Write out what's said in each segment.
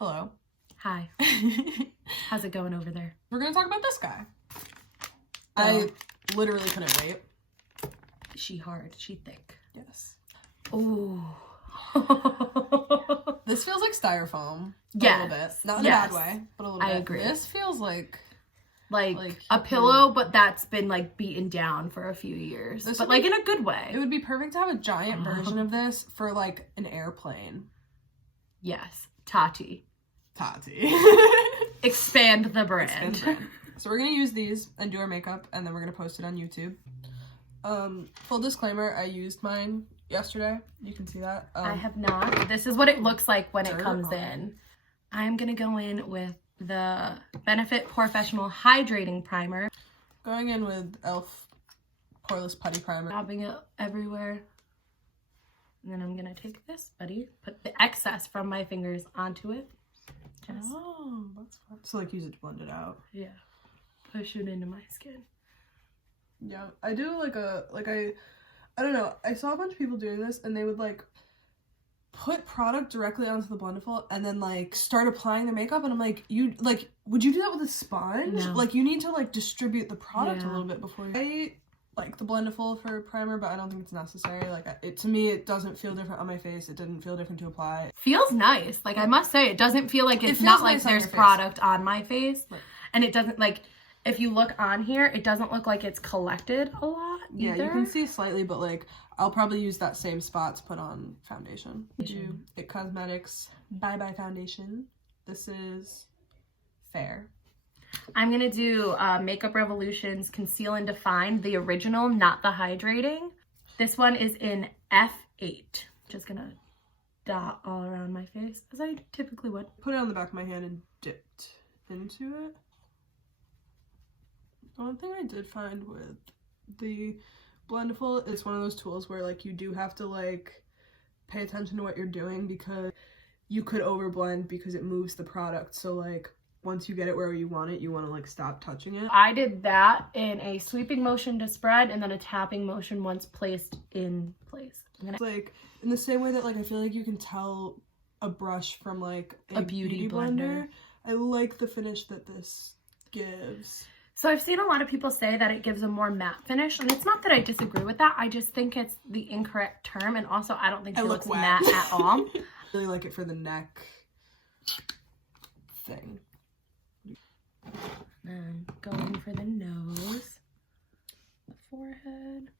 Hello. Hi. How's it going over there? We're gonna talk about this guy. Oh. I literally couldn't wait. She hard, she thick. Yes. Ooh. This feels like styrofoam. Yes. A little bit. Not in a bad way, but a little bit. I agree. This feels like a pillow, but that's been like beaten down for a few years. But like in a good way. It would be perfect to have a giant version of this for like an airplane. Yes. Tati. Expand the brand. So we're gonna use these and do our makeup, and then we're gonna post it on YouTube. Full disclaimer, I used mine yesterday. You can see that. I have not. This is what it looks like when it comes in. I'm gonna go in with the Benefit Porefessional Hydrating Primer. Going in with e.l.f. Poreless Putty Primer. Dabbing it everywhere. And then I'm gonna take this, buddy, put the excess from my fingers onto it. Oh, that's fun. So like use it to blend it out. Yeah. Push it into my skin. Yeah, I do I don't know. I saw a bunch of people doing this, and they would like put product directly onto the Blendiful and then like start applying their makeup, and I'm like, would you do that with a sponge? No. Like you need to like distribute the product a little bit before you. I like the Blendiful for primer, but I don't think it's necessary. Like to me, it doesn't feel different on my face. It didn't feel different to apply. Feels nice. Like I must say, it doesn't feel like it's not like there's product on my face, and it doesn't like. If you look on here, it doesn't look like it's collected a lot either. Yeah, you can see slightly, but like I'll probably use that same spot to put on foundation. Do itcosmetics Bye Bye Foundation. This is Fair. I'm gonna do Makeup Revolution's Conceal and Define, the original, not the hydrating. This one is in F8. Just gonna dot all around my face, as I typically would. Put it on the back of my hand and dipped into it. One thing I did find with the Blendiful, it's one of those tools where like you do have to like pay attention to what you're doing, because you could overblend because it moves the product. So like once you get it where you want it, you want to like stop touching it. I did that in a sweeping motion to spread and then a tapping motion once placed in place. It's like in the same way that like I feel like you can tell a brush from like a beauty blender. I like the finish that this gives. So I've seen a lot of people say that it gives a more matte finish, and it's not that I disagree with that. I just think it's the incorrect term, and also I don't think she looks matte at all. I really like it for the neck thing. And going for the nose, the forehead.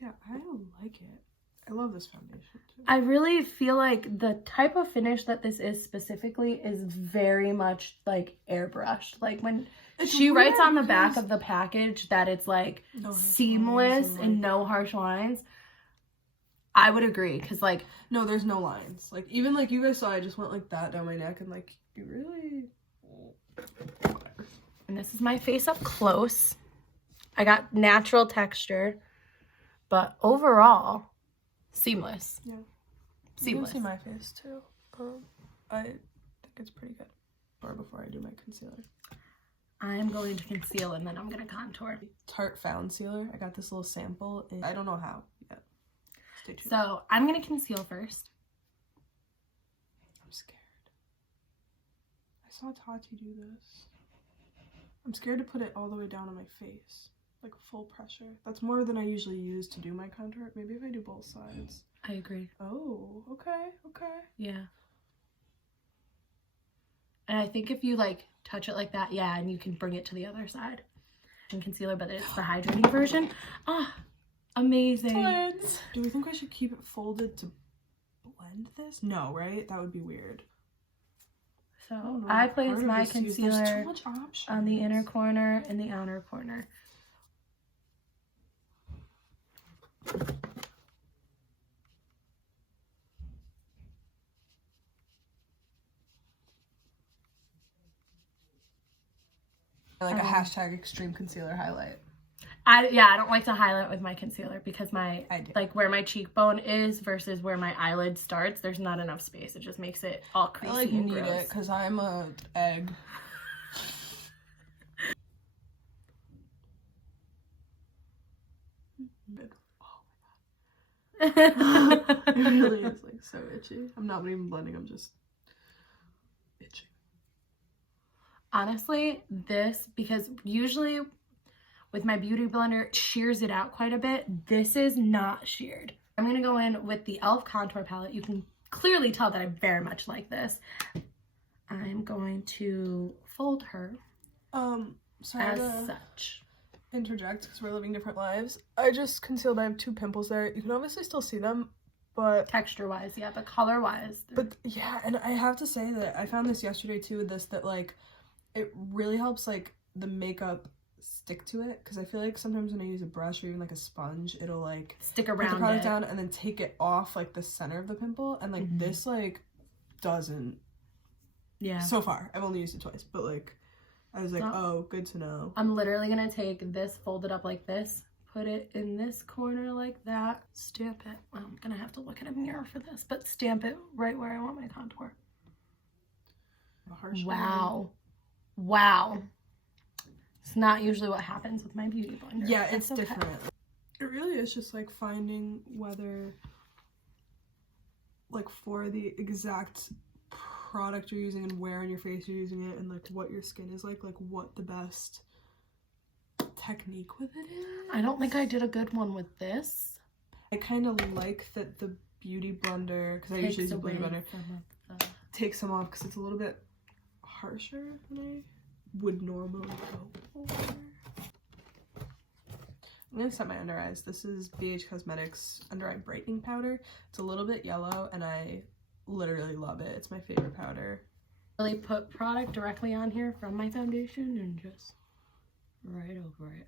Yeah, I like it. I love this foundation too. I really feel like the type of finish that this is specifically is very much like airbrushed. Like when she writes on the back of the package that it's like seamless and no harsh lines, I would agree, because like no, there's no lines. Like even like you guys saw, I just went like that down my neck, and like you really. And this is my face up close. I got natural texture, but overall seamless. Yeah. Seamless. You can see my face too. I think it's pretty good. Or before I do my concealer. I'm going to conceal and then I'm going to contour. Tarte foundcealer. I got this little sample. I don't know how yet. Stay tuned. So I'm going to conceal first. I'm scared. I saw Tati do this. I'm scared to put it all the way down on my face. Like full pressure. That's more than I usually use to do my contour. Maybe if I do both sides. I agree. Oh, okay. Yeah. And I think if you like touch it like that, yeah, and you can bring it to the other side. And concealer, but it's the hydrating version. Ah, amazing. Twins. Do we think I should keep it folded to blend this? No, right? That would be weird. So I place my concealer on the inner corner and the outer corner. Like a hashtag extreme concealer highlight. I don't like to highlight with my concealer because my like where my cheekbone is versus where my eyelid starts, there's not enough space. It just makes it all creasy and gross. I need it because I'm a egg. Oh my god. It really is like so itchy. I'm not even blending, I'm just itching. Honestly, this, because usually with my beauty blender, it shears it out quite a bit. This is not sheared. I'm going to go in with the e.l.f. contour palette. You can clearly tell that I very much like this. I'm going to fold her sorry as such. Interject because we're living different lives. I just concealed. I have 2 pimples there. You can obviously still see them, but Texture-wise, yeah, but color-wise. But yeah, and I have to say that I found this yesterday too with this, that like it really helps like the makeup stick to it, because I feel like sometimes when I use a brush or even like a sponge, it'll like stick around put the product down and then take it off like the center of the pimple, and like this like doesn't. Yeah. So far, I've only used it twice, but like I was like, oh, good to know. I'm literally gonna take this, fold it up like this, put it in this corner like that, stamp it. Well, I'm gonna have to look at a mirror for this, but stamp it right where I want my contour. Wow. Wow. It's not usually what happens with my beauty blender. Yeah, it's different. It really is just like finding whether, like, for the exact product you're using and where on your face you're using it and like what your skin is like what the best technique with it is. I don't think I did a good one with this. I kind of like that the beauty blender, because I usually use a beauty blender, takes some off because it's a little bit harsher than I would normally go for. I'm gonna set my under eyes. This is bhcosmetics under eye brightening powder. It's a little bit yellow and I literally love it. It's my favorite powder. Really put product directly on here from my foundation and just right over it.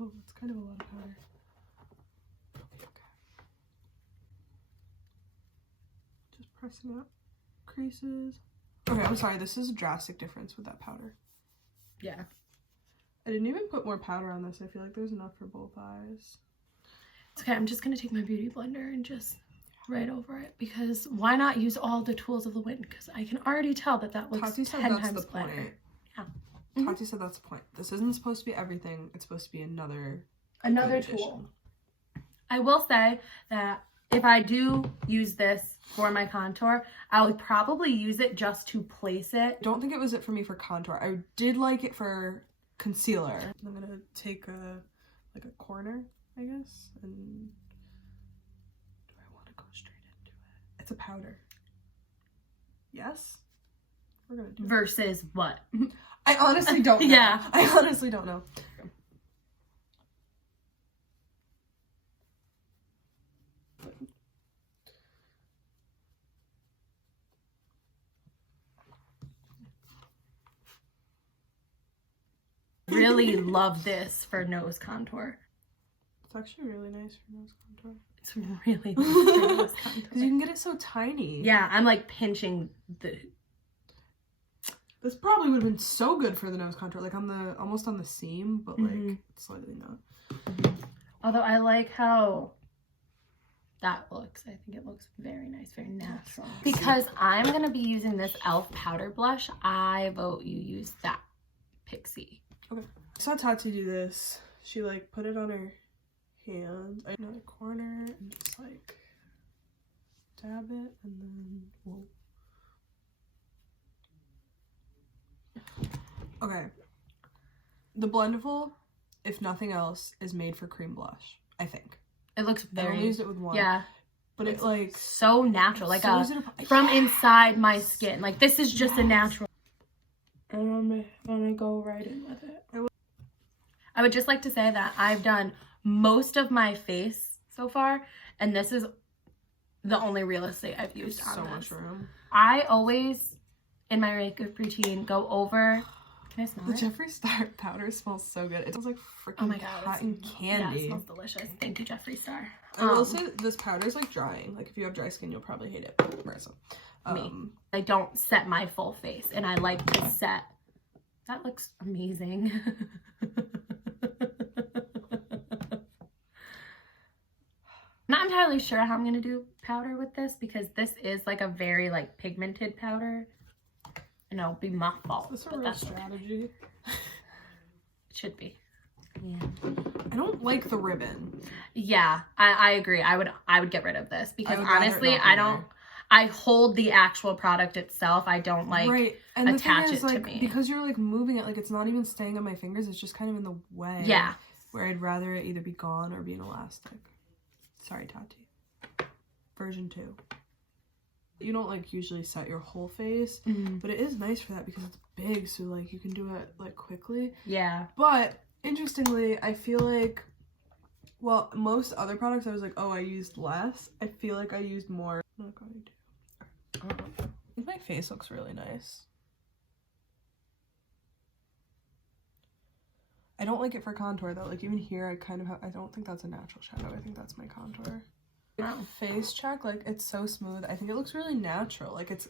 Oh, it's kind of a lot of powder. Okay. Just pressing out creases. Okay, I'm sorry. This is a drastic difference with that powder. Yeah. I didn't even put more powder on this. I feel like there's enough for both eyes. It's okay. I'm just going to take my beauty blender and just right over it, because why not use all the tools of the wind? Because I can already tell that that looks Tati 10 said that's times the better. point. Yeah. Tati said that's the point. This isn't supposed to be everything. It's supposed to be another tool. I will say that if I do use this for my contour, I would probably use it just to place it. I don't think it was it for me for contour. I did like it for concealer. I'm gonna take a corner, I guess, and do I want to go straight into it? It's a powder. Yes? We're gonna do Versus what? I honestly don't know. Yeah. I honestly don't know. Really love this for nose contour. It's actually really nice for nose contour. It's really nice for nose contour. Because you can get it so tiny. Yeah, I'm like pinching the... This probably would have been so good for the nose contour, like on the, almost on the seam, but like slightly not. Although I like how that looks. I think it looks very nice, very natural. Because I'm going to be using this e.l.f. powder blush, I vote you use that Pixi. Okay. I saw Tati do this. She like put it on her hand, another corner, and just like dab it, and then whoa. Okay. The Blendiful, if nothing else, is made for cream blush, I think. It looks very... I only used it with one. Yeah. But it like... so natural. Like so from inside my skin. Like this is just a natural... I'm gonna go right in with it. I would just like to say that I've done most of my face so far, and this is the only real estate I've used on this. So much room. I always, in my makeup routine, go over... Can I smell the it? Jeffree Star powder smells so good. It smells like freaking cotton candy. Yeah, it smells delicious. Thank you, Jeffree Star. I will say that this powder is like drying. Like if you have dry skin, you'll probably hate it. Marissa. Me. I don't set my full face, and I like to set. That looks amazing. I'm not entirely sure how I'm gonna do powder with this, because this is like a very like pigmented powder. And it'll be my fault. Is this a real strategy? It should be. Yeah. I don't like the ribbon. Yeah, I agree. I would get rid of this, because honestly, I I hold the actual product itself. I don't like right. And attach the thing is, it to like, me. because you're like moving it, like it's not even staying on my fingers, it's just kind of in the way. Yeah. Where I'd rather it either be gone or be an elastic. Sorry, Tati. Version 2. You don't like usually set your whole face, but it is nice for that because it's big, so like you can do it like quickly. Yeah. But interestingly, I feel like, well, most other products I was like, oh, I used less. I feel like I used more. I'm not going to. I think my face looks really nice. I don't like it for contour though. Like even here, I kind of have, I don't think that's a natural shadow. I think that's my contour. Wow. Face check, like it's so smooth. I think it looks really natural. Like it's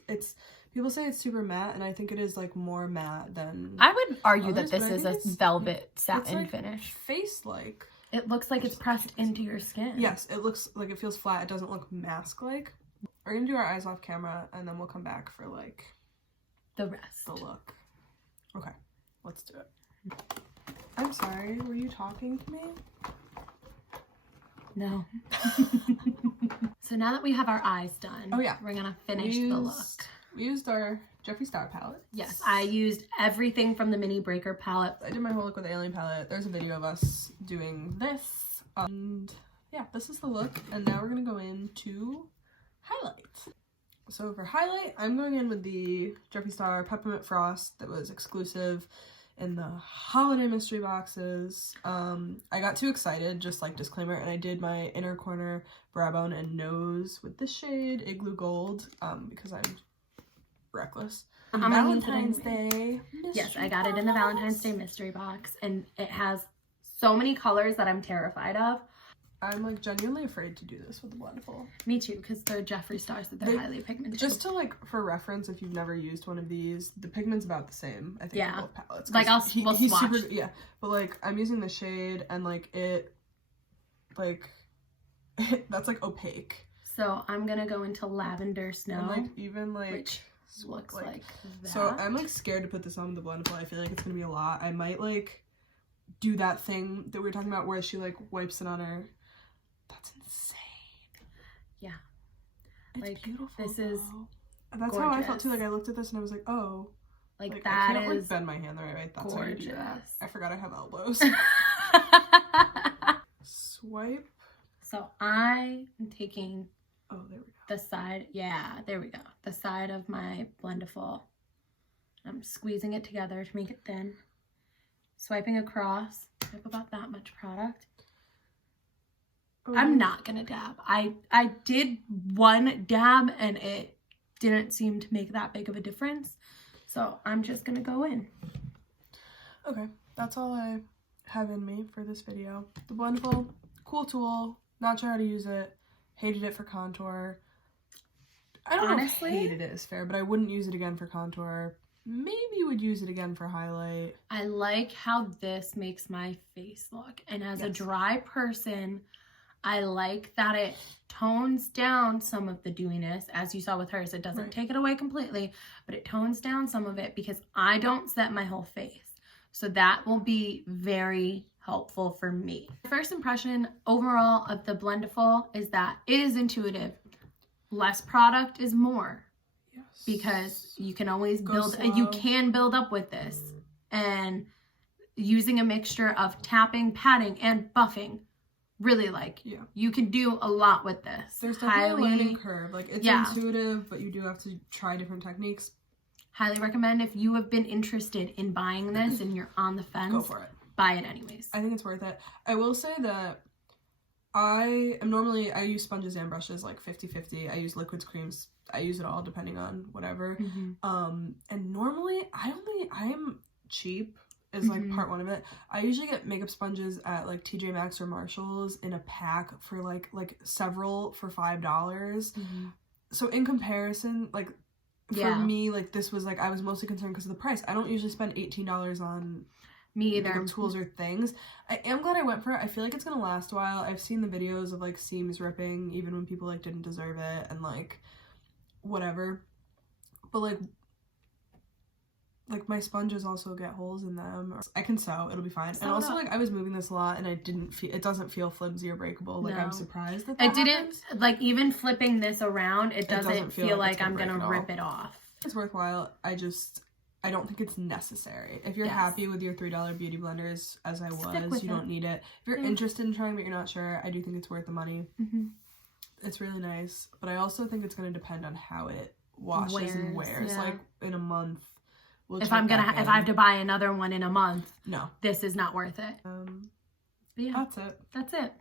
people say it's super matte, and I think it is like more matte than I would argue others, that this is a velvet satin like finish. Face like. It looks like it's pressed into your skin. Yes, it looks like it feels flat. It doesn't look mask like. We're gonna do our eyes off camera, and then we'll come back for like the rest. The look. Okay, let's do it. I'm sorry, were you talking to me? No. So now that we have our eyes done, oh yeah, we're gonna finish the look. We used our Jeffree Star palette. Yes, I used everything from the Mini Breaker palette. I did my whole look with the Alien palette. There's a video of us doing this. And yeah, this is the look. And now we're gonna go into highlight. So for highlight, I'm going in with the Jeffree Star Peppermint Frost that was exclusive in the holiday mystery boxes. I got too excited, just like disclaimer, and I did my inner corner, brow bone, and nose with this shade, Igloo Gold, because I'm reckless. Valentine's Day. Yes, I got it in the Valentine's Day mystery box, and it has so many colors that I'm terrified of. I'm like genuinely afraid to do this with the Blendiful. Me too, because they're Jeffree Stars that they're highly pigmented. Just to like, for reference, if you've never used one of these, the pigment's about the same, I think, yeah. for both palettes. Like we'll he's swatch. super, yeah, but like I'm using the shade and like it, like that's like opaque. So I'm gonna go into Lavender Snow. And like even like which looks like that. So I'm like scared to put this on with the Blendiful. I feel like it's gonna be a lot. I might like do that thing that we were talking about where she like wipes it on her. That's insane. Yeah. It's like, beautiful. This is That's gorgeous. How I felt too. Like I looked at this and I was like, oh. Like that I can't is like bend my hand the right way. That's gorgeous. how you do that. I forgot I have elbows. Swipe. So I am taking there we go. The side, yeah, there we go. The side of my Blendiful. I'm squeezing it together to make it thin. Swiping across. I have about that much product. I'm not gonna dab. I did one dab and it didn't seem to make that big of a difference. So I'm just gonna go in. Okay, that's all I have in me for this video. The Blendiful, cool tool. Not sure how to use it. Hated it for contour. I don't honestly know if hated it is fair, but I wouldn't use it again for contour. Maybe would use it again for highlight. I like how this makes my face look. And as a dry person, I like that it tones down some of the dewiness. As you saw with hers, it doesn't take it away completely, but it tones down some of it because I don't set my whole face. So that will be very helpful for me. First impression overall of the Blendiful is that it is intuitive. Less product is more. Yes. Because you can always you can build up with this. And using a mixture of tapping, patting, and buffing. Really, like, you can do a lot with this. There's definitely a learning curve. Like, it's intuitive, but you do have to try different techniques. Highly recommend if you have been interested in buying this and you're on the fence. Go for it. Buy it anyways. I think it's worth it. I will say that I use sponges and brushes like 50-50. I use liquids, creams. I use it all depending on whatever. And normally I'm cheap. Is like part one of it. I usually get makeup sponges at like TJ Maxx or Marshall's in a pack for like several for $5. So in comparison, like for me, like this was like I was mostly concerned because of the price. I don't usually spend $18 on me either makeup tools or things. I am glad I went for it. I feel like it's gonna last a while. I've seen the videos of like seams ripping even when people like didn't deserve it and like whatever. But like like my sponges also get holes in them. I can sew, it'll be fine. Sew and also it up. like I was moving this a lot and it doesn't feel flimsy or breakable. Like No. I'm surprised that it didn't happens. like even flipping this around, it doesn't feel like I'm gonna rip it it off. It's worthwhile. I don't think it's necessary. If you're Yes. happy with your $3 beauty blenders, as I was, you don't need it. If you're Yeah. interested in trying but you're not sure, I do think it's worth the money. Mm-hmm. It's really nice, but I also think it's going to depend on how it washes and wears. Yeah. Like in a month, If I have to buy another one in a month, no, this is not worth it. But yeah, that's it. That's it.